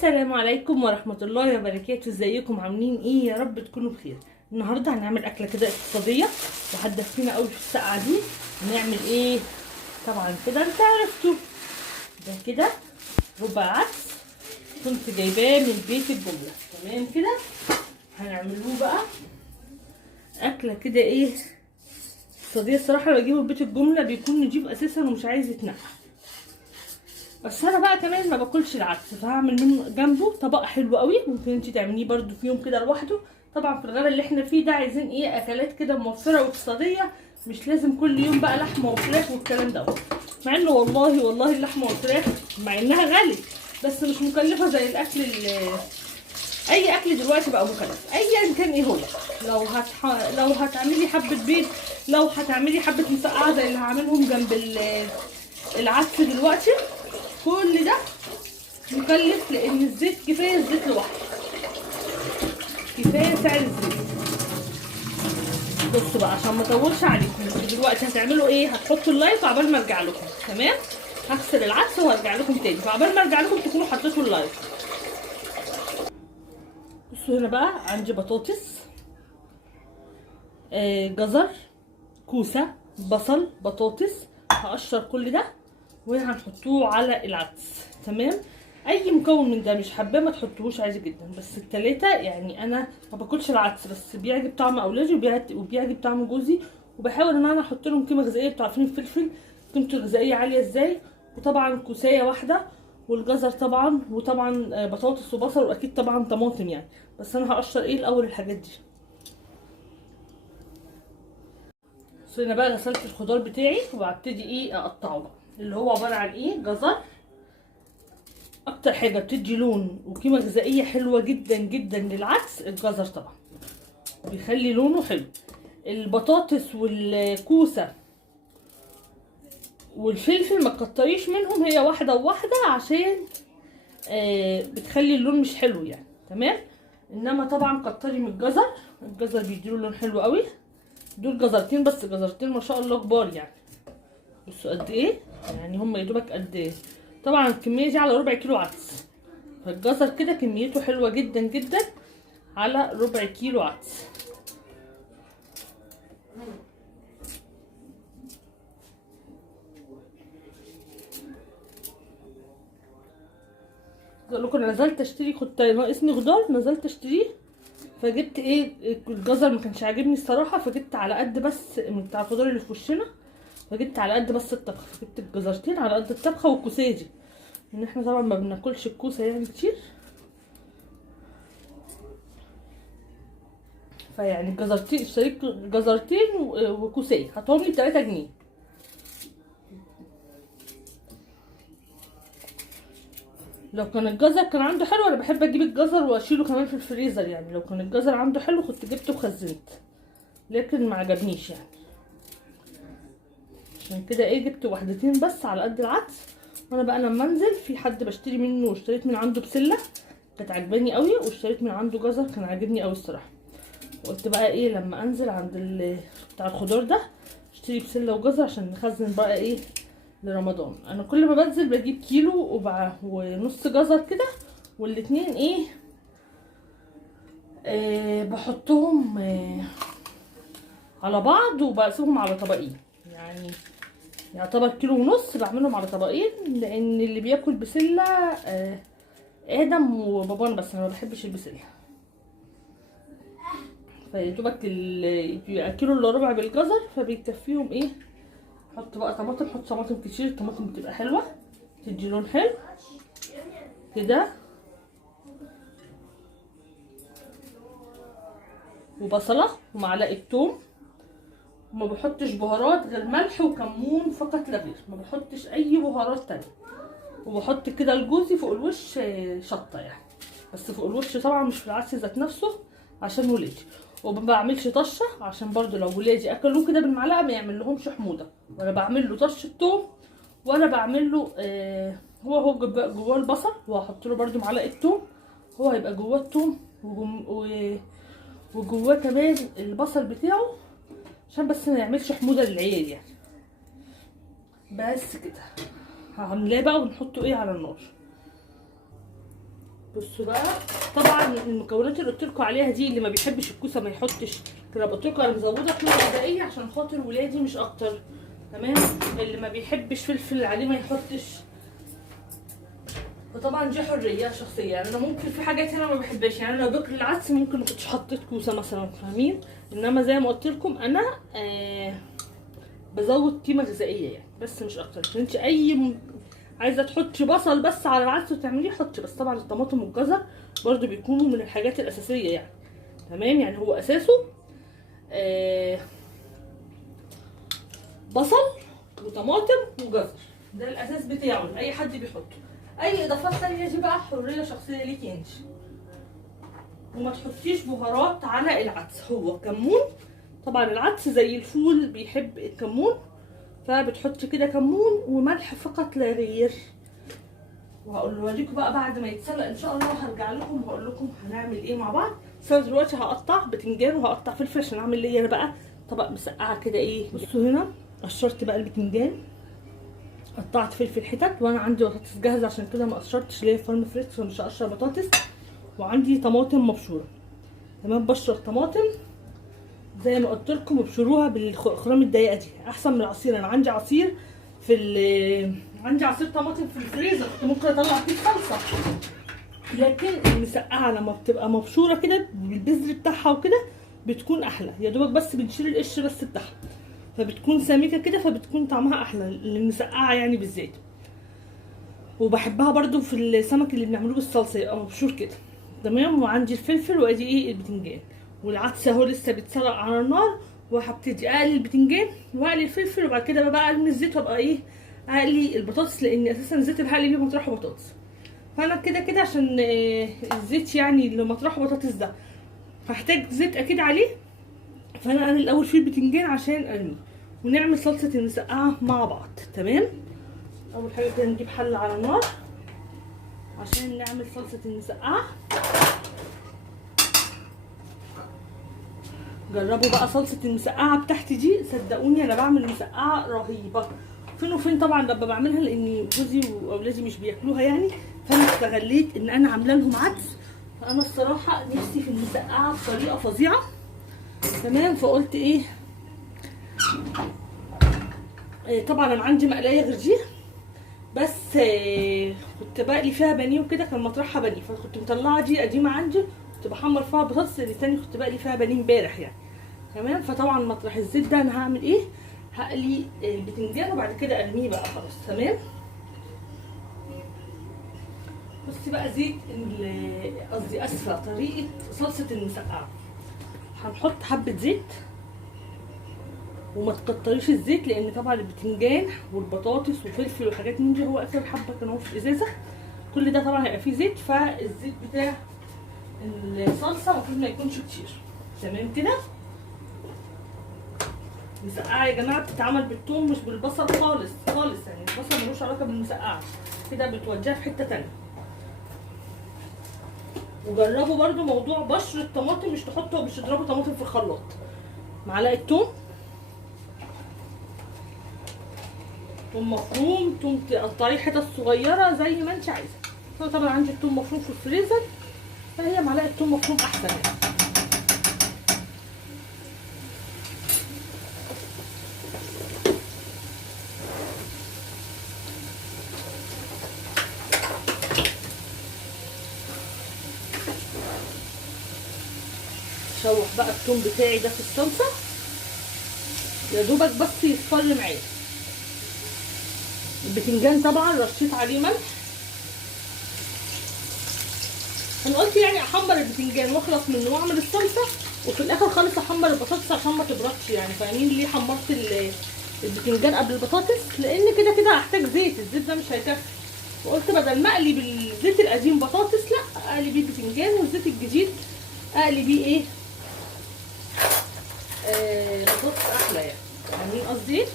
السلام عليكم ورحمة الله وبركاته. ازيكم عاملين ايه؟ يا رب تكونوا بخير. النهاردة هنعمل اكلة كده اقتصادية وهتدفينا قوي في السقعة دي. هنعمل ايه؟ طبعا كده انت عرفتوا، ده كده ربع عدس كنت جايباه من بيت الجملة. تمام كده هنعملوه بقى اكلة كده ايه اقتصادية. الصراحة اللي بجيبه من بيت الجملة بيكون نضيف اساسا ومش عايز يتنقع، بس انا بقى كمان ما باكلش العدس، فهعمل منه جنبه طبق حلو قوي. ممكن انتي تعمليه برده في يوم كده لوحده. طبعا في الغدا اللي احنا فيه ده عايزين ايه؟ اكلات كده موفره واقتصاديه، مش لازم كل يوم بقى لحمه وفراخ والكلام ده. مع انه والله اللحمه والفراخ مع انها غالي بس مش مكلفه زي الاكل اي اكل دلوقتي بقى مكلف ايا كان ايه هو. لو هتعملي حبه بيض، لو هتعملي حبه مسقعه زي اللي هعملهم جنب العدس دلوقتي، كل ده مكلف لان الزيت كفايه الزيت لوحده، كفايه سعر الزيت. بصوا بقى عشان ما اطولش عليكم، دلوقتي هتعملوا ايه؟ هتحطوا اللايك عقبال ما ارجع لكم. تمام، هغسل العدس وهرجع لكم تاني، فعقبال ما ارجع لكم تكونوا حطيتوا اللايك. بصوا هنا بقى عندي بطاطس، جزر، كوسه، بصل، بطاطس. هقشر كل ده وهنحطوه على العدس. تمام، اي مكون من ده مش حباه ما تحطوهوش عادي جدا، بس التلاته يعني انا ما باكلش العدس بس بيعجب طعم اولادي وبيعجب طعم جوزي، وبحاول ان انا احط لهم قيمه غذائيه. انتوا عارفين الفلفل قيمته الغذائيه عاليه ازاي، وطبعا كوسايه واحده، والجزر طبعا، وطبعا بطاطس وبصل، واكيد طبعا طماطم يعني. بس انا هقشر ايه الاول الحاجات دي. بس انا بقى غسلت الخضار بتاعي وهبتدي ايه اقطعه بقى، اللي هو عباره عن ايه؟ جزر، اكتر حاجه بتدي لون وقيمه غذائيه حلوه جدا جدا للعدس الجزر، طبعا بيخلي لونه حلو. البطاطس والكوسه والفلفل ما تكتريش منهم، هي واحده وواحده عشان بتخلي اللون مش حلو يعني. تمام، انما طبعا كتري من الجزر بيديله لون حلو قوي. دول جزرتين بس، جزرتين ما شاء الله كبار يعني. بصوا قد ايه يعني، هم يدوبك قد ايه. طبعا الكميه دي على ربع كيلو عدس، فالجزر كده كميته حلوه جدا جدا على ربع كيلو عدس. اقول لكم انا نزلت اشتري، كنت ناقصني خضار نزلت اشتريه، فجبت ايه؟ الجزر ما كانش عاجبني الصراحه، فجبت على قد بس من بتاع الخضار اللي في وشنا، فجبت على قد بس الطبخه، فجبت الجزرتين على قد الطبخه والكوسيه دي، ان احنا طبعا ما بناكلش الكوسه يعني كتير، فيعني الجزرتين اشتريت جزرتين وكوسيه هاتهم لي ب3 جنيه. لو كان الجزر كان عنده حلو، انا بحب اجيب الجزر واشيله كمان في الفريزر يعني، لو كان الجزر عنده حلو كنت جبته وخزنت، لكن ما عجبنيش يعني، عشان كده ايه جبت واحدتين بس على قد العدس. وانا بقى لما انزل في حد بشتري منه، واشتريت من عنده بسله كانت عجباني قوي، واشتريت من عنده جزر كان عاجبني قوي الصراحه. قلت بقى ايه لما انزل عند بتاع الخضار ده اشتري بسله وجزر عشان نخزن بقى ايه لرمضان. انا كل ما بنزل بجيب كيلو ونص جزر كده، والاتنين ايه بحطهم على بعض وبقسمهم على طبقين، يعني يعتبر كيلو ونص بعملهم على طبقين، لان اللي بياكل بسله ادم وبابانا، بس انا ما بحبش البسله. فيدوبك بيبقى كيلو الا ربع بالجزر فبيكفيهم ايه. حط بقى طماطم، حط طماطم كتير، الطماطم بتبقى حلوه تدي لون حلو كده، وبصله ومعلقه توم، وما بحطش بهارات غير ملح وكمون فقط لا غير، ما بحطش اي بهارات تانية. وبحط كده لجوزي فوق الوش شطه يعني، بس فوق الوش طبعا مش في العدس ذات نفسه عشان ولادي. وما بعملش طشه عشان برضو لو ولادي اكلوه كده بالمعلقه ما يعمل لهمش حموضه، ولا بعمل له طشه توم، ولا بعمل له هو جواه البصل، وهحط له برضو معلقه توم، هو هيبقى جواه التوم وجواه كمان البصل بتاعه، عشان بس ما يعملش حموضه للعيال يعني. بس كده هعملاه بقى ونحطه ايه على النار. بصوا بقى، طبعا المكونات اللي قلت لكم عليها دي، اللي ما بيحبش الكوسه ما يحطش كده. قلت لكم انا مزوده قيمه غذائيه عشان خاطر ولادي مش اكتر، تمام. اللي ما بيحبش فلفل عليه ما يحطش، وطبعا دي حريه شخصيه. يعني انا ممكن في حاجات هنا ما بحبهاش، يعني انا لو باكل العدس ممكن ما كنتش حطيت كوسه مثلا، فاهمين؟ انما زي ما قلت لكم انا بزود قيمه غذائيه يعني، بس مش اكتر. انت عايزه تحطي بصل بس على العدس وتعمليه حطي، بس طبعا الطماطم والجزر برضو بيكونوا من الحاجات الاساسيه يعني، تمام. يعني هو اساسه بصل وطماطم وجزر، ده الاساس بتاعه اي حد بيحطه. اي اضافات ثانيه دي بقى حريه شخصيه ليكي انت. وما تحطيش بهارات على العدس، هو كمون. طبعا العدس زي الفول بيحب الكمون، فبتحطي كده كمون وملح فقط لا غير. وهوريكم بقى بعد ما يتسلق ان شاء الله، هرجع لكم وهقول لكم هنعمل ايه مع بعض. بس انا دلوقتي هقطع بتنجان وهقطع فلفل عشان اعمل لي انا بقى طبق مسقعه كده ايه. بصوا هنا قشرت بقى البتنجان، قطعت فلفل حتت، وانا عندي بطاطس جاهزه عشان كده ما قشرتش، اللي هي فارم فريتس ومش هقشر بطاطس. وعندي طماطم مبشوره، تمام. بشر طماطم زي ما قلت لكم، وابشروها بالخرام الضيقه دي احسن من العصير. انا عندي عصير عندي عصير طماطم في الفريزر، ممكن اطلع فيه صلصه. لكن المسقعه لما بتبقى مبشوره كده بالبذر بتاعها وكده بتكون احلى. يا دوبك بس بنشيل القشر بس بتاعها، فبتكون سميكه كده، فبتكون طعمها احلى المسقعه يعني بالذات. وبحبها برده في السمك اللي بنعمله بالصلصه يبقى مبشور كده، تمام. وعندي الفلفل، وادي ايه البتنجان، والعدس اهو لسه بيتسلق على النار. وهبتدي اقلي البتنجان واقلي الفلفل، وبعد كده بقى ارمي الزيت وابقى ايه اقلي البطاطس، لان اساسا الزيت اللي هقلي بيه مطرحه بطاطس. فانا كده عشان الزيت يعني اللي مطرحه بطاطس ده هحتاج زيت اكيد عليه. فانا اقلي الاول في البتنجان عشان ارميه، ونعمل صلصه المسقعه مع بعض، تمام. اول حاجه كده نجيب حله على النار عشان نعمل صلصه المسقعه. جربوا بقى صلصه المسقعه بتاعتي دي، صدقوني انا بعمل مسقعه رهيبه. فين وفين طبعا لما بعملها، لان جوزي واولادي مش بياكلوها يعني، فانا استغليت ان انا عامله لهم عدس. فانا الصراحه نفسي في المسقعه بطريقه فظيعه، تمام. فقلت ايه طبعا انا عندي مقلايه غير دي، بس كنت بقلي فيها بانيه وكده، كان مطرحها بانيه، فكنت مطلعه دي قديمه عندي، كنت بحمر فيها بطاطس. اللي تاني كنت بقلي فيها بانيه امبارح يعني، تمام. فطبعا مطرح الزيت ده انا هعمل ايه، هقلي البتنجان وبعد كده ارميه بقى خلاص، تمام. بصي بقى زيت قصدي اسفه طريقه صلصه المسقعه. هنحط حبه زيت وما تكتريش الزيت، لان طبعا البتنجان والبطاطس وفلفل وحاجات من دي هو اخر حبه كانوا في الازازه، كل ده طبعا هيبقى فيه زيت، فالزيت بتاع الصلصه المفروض ما يكونش كتير، تمام كده. المسقعه يا جماعه بتتعمل بالثوم مش بالبصل خالص خالص، يعني البصل ملوش علاقه بالمسقعه، كده بتوديها في حته تانيه. وجربوا برده موضوع بشر الطماطم، مش تحطوا مش تضربوا طماطم في الخلاط. معلقه ثوم مفروم، ثوم تقطعيه حتت صغيره زي ما انت عايزه. انا طبعا عندي الثوم مفروم في الفريزر، فهي معلقه ثوم مفروم احسن يعني. شوح بقى الثوم بتاعي ده في الصلصه، يا دوبك بس يصفر معايا. البتنجان طبعا رشيت عليه ملح، انا قلت يعني احمر البتنجان واخلص منه واعمل الصلصه، وفي الاخر خالص احمر البطاطس عشان ما تبردش يعني. فاهمين ليه حمرت البتنجان قبل البطاطس؟ لان كده هحتاج زيت، الزيت ده مش هيكفي. وقلت بدل ما اقلي بالزيت القديم بطاطس، لا اقلي بيه البتنجان، والزيت الجديد اقلي بيه ايه بطاطس احلى يعني. فاهمين قصدي ايه؟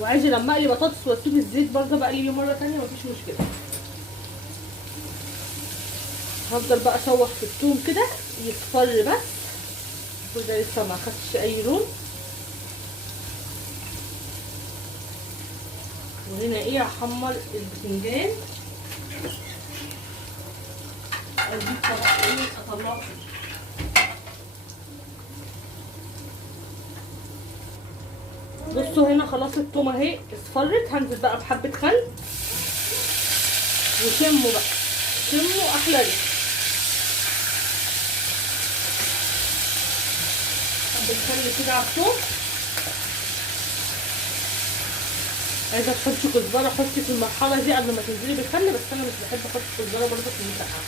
وعايزه لما اقلي بطاطس واسيب الزيت برضه بقلي بيه مره تانيه، مفيش مشكله. هفضل بقى اشوح في الثوم كده يصفر بس، كده لسه ما خدش اي لون. وهنا ايه هحمر البتنجان اجيب طبق ايه اطلعه فيه. بصوا هنا خلاص التومه اهي اصفرت، هنزل بقى بحبه خل وشموا بقى، شموا احلى ريحه. حبه خل كده على الثوم. عايزه تحطي كزبره حطي في المرحله دي قبل ما تنزلي بالخل، بس انا مش بحب احط كزبره برضه في المسقعه.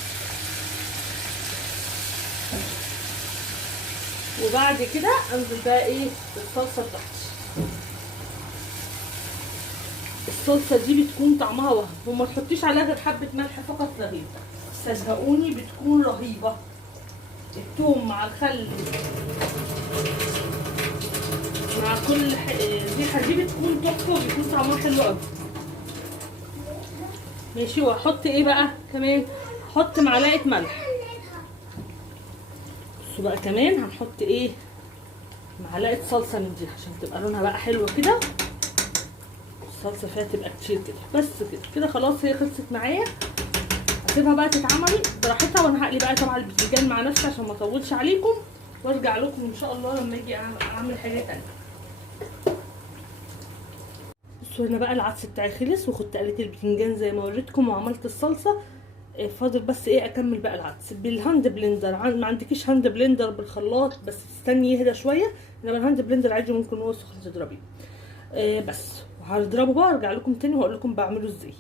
وبعد كده انزل بقى ايه بالصلصه بتاعتي. الصلصه دي بتكون طعمها وهم، وما تحطيش عليها غير حبه ملح فقط لا غير، صدقوني بتكون رهيبه. الثوم مع الخل مع كل الريحه دي بتكون تحفه وبيكون طعمها حلو قوي. ماشي. واحط ايه بقى كمان؟ احط معلقه ملح. بصوا بقى كمان هنحط ايه؟ معلقه صلصه من دي عشان تبقى لونها بقى حلوه كده. الصلصه فيها تبقى كتير كده. بس كده كده خلاص هي خلصت معايا. هسيبها بقى تتعمل براحتها، وانا هقلي بقى طبعا البتنجان مع نفسي عشان ما اطولش عليكم، وارجع لكم ان شاء الله لما اجي اعمل حاجه تانيه. بصوا هنا بقى العدس بتاعي خلص، وكنت قليت البتنجان زي ما وريتكم وعملت الصلصه. فاضل بس ايه اكمل بقى العدس بالهاند بلندر. ما عندكيش هاند بلندر بالخلاط بس تستني يهدى شويه، انما الهاند بلندر عادي ممكن هو سخن تضربيه. بس هضربه بقى وارجع لكم تاني واقول لكم بعمله ازاي.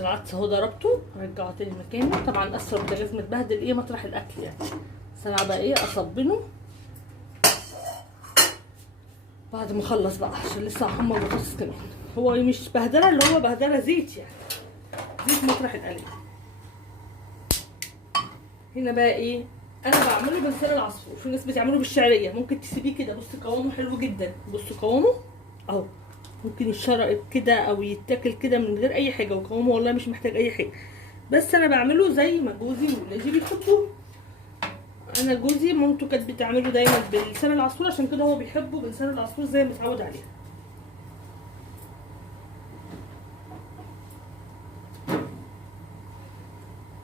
العدس اهو ضربته، رجعه تاني مكانه. طبعا اسفل البوتاجاز متبهدل ايه مطرح الاكل يعني، بس انا بقى ايه اصبنه بعد ما اخلص بقى عشان لسه هحمر بطاطس كمان. هو مش بهدله، اللي هو بهدله زيت يعني، زيت مطرح القلي. هنا بقى ايه انا بعمله بلسان العصفور. في ناس بتعمله بالشعريه، ممكن تسيبيه كده. بصي قوامه حلو جدا، بصوا قوامه اهو، ممكن يتشرب كده او يتاكل كده من غير اي حاجه، وقوامه والله مش محتاج اي حاجه. بس انا بعمله زي ما جوزي وولادي بيحبوه. انا جوزي مامته كانت بتعمله دايما بلسان العصفور، عشان كده هو بيحبه بلسان العصفور زي ما متعود عليه.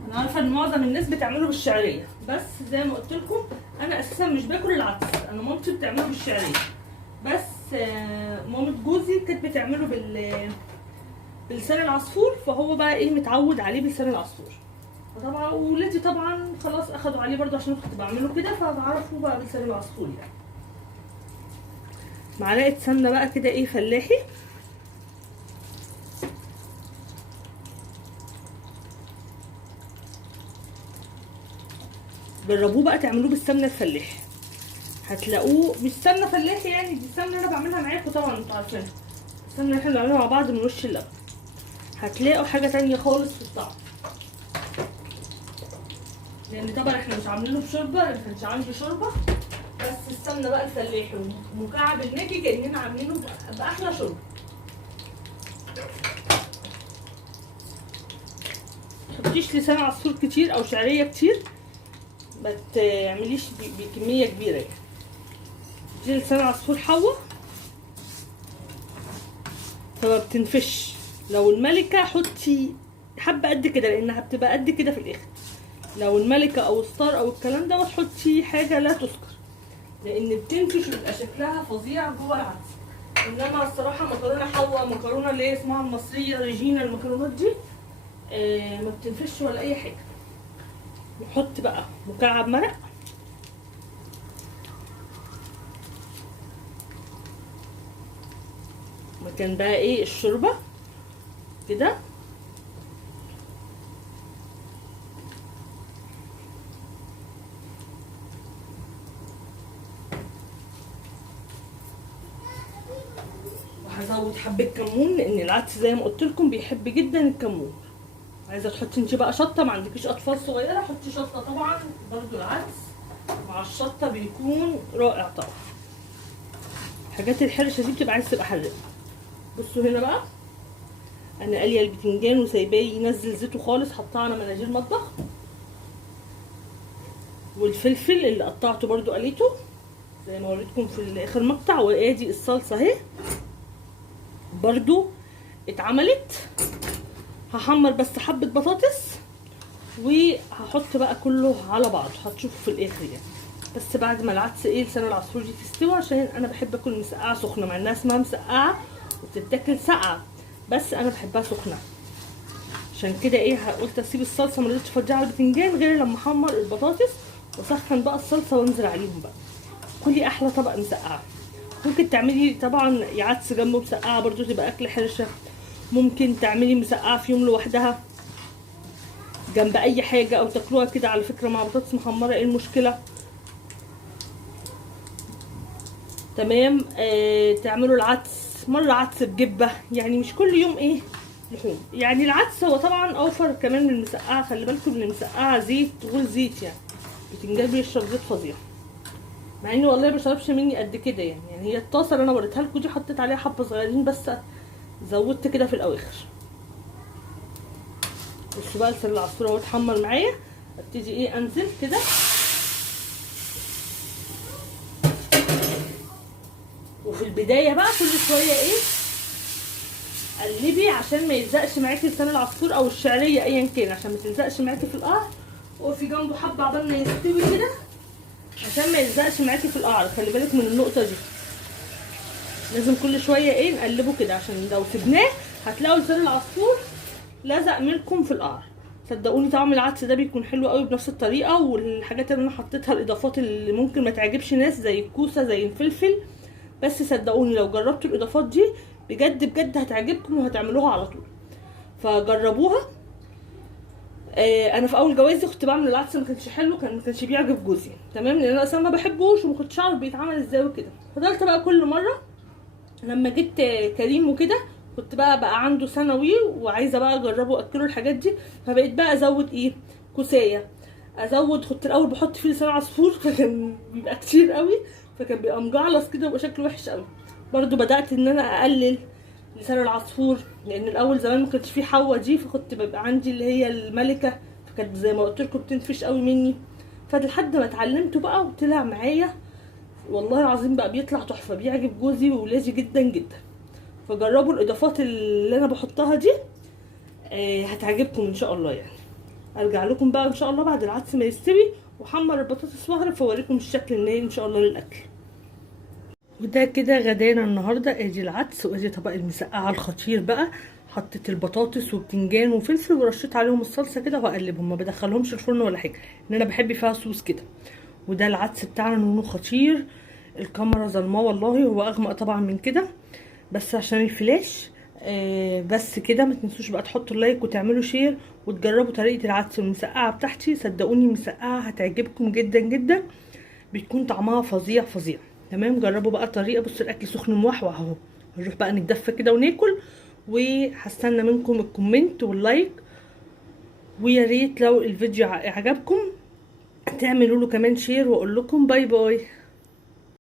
انا عارفه ان معظم الناس بتعمله بالشعريه، بس زي ما قلت لكم انا اساسا مش باكل العدس، انا مامتي بتعمله بالشعريه. بس مامة جوزي كانت بتعمله بلسان العصفور، فهو بقى ايه متعود عليه بلسان العصفور. فطبعا ولادي طبعا خلاص اخدوا عليه برضه عشان كنت بعمله كده، فبعرفوا بقى بلسان العصفور يعني. معلقه سمنه بقى كده ايه فلاحي. جربوه بقى تعملوه بالسمنه الفلاحي، هتلاقوه مش سمنه فلاحي يعني، دي السمنه انا بعملها معاكم طبعا انتوا عارفينها، السمنه اللي احنا بنعملها مع بعض من وش اللبن. هتلاقوا حاجه تانية خالص في الطعم، لان طبعا احنا مش عاملينه بشوربه، ما كانش عندي شوربه. بس السمنه بقى الفلاحي ومكعب الماجي كاننا عاملينه باحلى شوربه. متحطيش لسان عصفور كتير او شعريه كتير، ما تعمليش بكميه كبيره يعني. دي لسان عصفور حوا فما بتنفش. لو الملكه حطي حبه قد كده لانها بتبقى قد كده في الاخر. لو الملكه او ستار او الكلام ده تحطي حاجه لا تذكر، لان بتنفش ويبقى شكلها فظيع جوه العدس. انما الصراحه مكرونه حوا، مكرونه اللي هي اسمها المصريه ريجينا، المكرونات دي ما بتنفش ولا اي حاجه. نحط بقى مكعب مرق، مكان بقى ايه الشوربه كده. وهزود حبه كمون لان العدس زي ما قلت لكم بيحب جدا الكمون. عايزه تحطي انت بقى شطه، ما عندكيش اطفال صغيره حطي شطه طبعا، برضو العدس مع الشطه بيكون رائع طبعا. الحاجات الحرشه دي بتبقى عايزه تبقى حراقه. بصوا هنا بقى انا قاليه البتنجان وسايباه ينزل زيته خالص، حطاه على مناديل مطبخ. والفلفل اللي قطعته برضو قليته زي ما وريتكم في اخر مقطع. وادي الصلصه اهي برضو اتعملت. هحمر بس حبه بطاطس وهحط بقى كله على بعض، هتشوفوا في الاخر يعني. بس بعد ما العدس لسان العصفور دي تستوي، عشان انا بحب اكل مسقعه سخنه، مع انها اسمها مسقعه وبتتاكل ساقعه، بس انا بحبها سخنه. عشان كده قلت اسيب الصلصه، ما رضيتش افضيها على البتنجان غير لما احمر البطاطس واسخن بقى الصلصه وانزل عليهم بقى. كلي احلى طبق مسقعه. ممكن تعملي طبعا عدس جنبه مسقعه برضو تبقى اكل حرشه. ممكن تعملي مسقعه في يوم لوحدها جنب اي حاجه، او تاكلوها كده على فكره مع بطاطس محمره. ايه المشكله؟ تمام. تعملوا العدس مره عدس بجبه، يعني مش كل يوم لحوم. يعني العدس هو طبعا اوفر كمان من المسقعه، خلي بالكم ان المسقعه زيت غير زيت، يعني البتنجان بيشرب زيت فظيع، مع انه والله ما بيشربش مني قد كده يعني. هي الطاسه اللي انا وريتها لكم دي حطيت عليها حبه صغيرين بس، زودت كده في الاواخر. بصوا بقى لسان العصفور اهو اتحمر معايا. ابتدي انزل كده وفي البدايه بقى كل شويه قلبي عشان ما يلزقش معاكي لسان العصفور او الشعريه ايا كان، عشان ما تلزقش معاكي في القعر. وقفي جنبه حبه عقبال ما يستوي كده عشان ما يلزقش معاكي في القعر. خلي بالك من النقطه دي، لازم كل شويه نقلبه كده، عشان لو سبناه هتلاقوا لسان العصفور لزق منكم في القعر. صدقوني طعم العدس ده بيكون حلو قوي بنفس الطريقه. والحاجات اللي انا حطيتها الاضافات اللي ممكن ما تعجبش ناس زي الكوسه زي الفلفل، بس صدقوني لو جربتوا الاضافات دي بجد بجد هتعجبكم وهتعملوها على طول، فجربوها. انا في اول جوازي كنت بعمل العدس ما كانش حلو، ما كانش بيعجب جوزي، تمام، لان انا اصلا ما بحبوش وما كنتش اعرف بيتعمل ازاي وكده. فضلت بقى كل مره لما جيت كريم وكده كنت بقى عنده ثانوي وعايزه بقى اجربه اكله الحاجات دي، فبقيت بقى ازود كوسايه، ازود. كنت الاول بحط فيه لسان عصفور فكان بيبقى كتير قوي، فكان بيبقى مجعلص كده ويبقى شكله وحش قوي. برضو بدات ان انا اقلل لسان العصفور، لان الاول زمان ما كانش فيه حوا دي، فكنت ببقى عندي اللي هي الملكه، فكانت زي ما قلت لكم بتنفش قوي مني. فلحد ما اتعلمته بقى وطلع معايا والله العظيم بقى بيطلع تحفه، بيعجب جوزي وولادي جدا جدا. فجربوا الاضافات اللي انا بحطها دي، هتعجبكم ان شاء الله يعني. ارجع لكم بقى ان شاء الله بعد العدس ما يستوي وحمر البطاطس واغرب، فاوريكم الشكل النهائي ان شاء الله للاكل. وده كده غدانا النهارده. ادي العدس وادي طبق المسقعه الخطير بقى. حطيت البطاطس وبتنجان وفلفل ورشيت عليهم الصلصه كده واقلبهم، ما بدخلهمش الفرن ولا حاجه، ان انا بحب فيها صوص كده. وده العدس بتاعنا لونه خطير. الكاميرا ظلماه والله، هو اغمق طبعا من كده بس عشان الفلاش. بس كده ما تنسوش بقى تحطوا اللايك وتعملوا شير وتجربوا طريقه العدس والمسقعه بتاعتي. صدقوني المسقعه هتعجبكم جدا جدا، بتكون طعمها فظيع فظيع. تمام، جربوا بقى الطريقه. بصوا الاكل سخن موحوح اهو، هنروح بقى نتدفى كده وناكل. وهستنى منكم الكومنت واللايك، ويا ريت لو الفيديو عجبكم تعملوا له كمان شير، واقول لكم باي باي.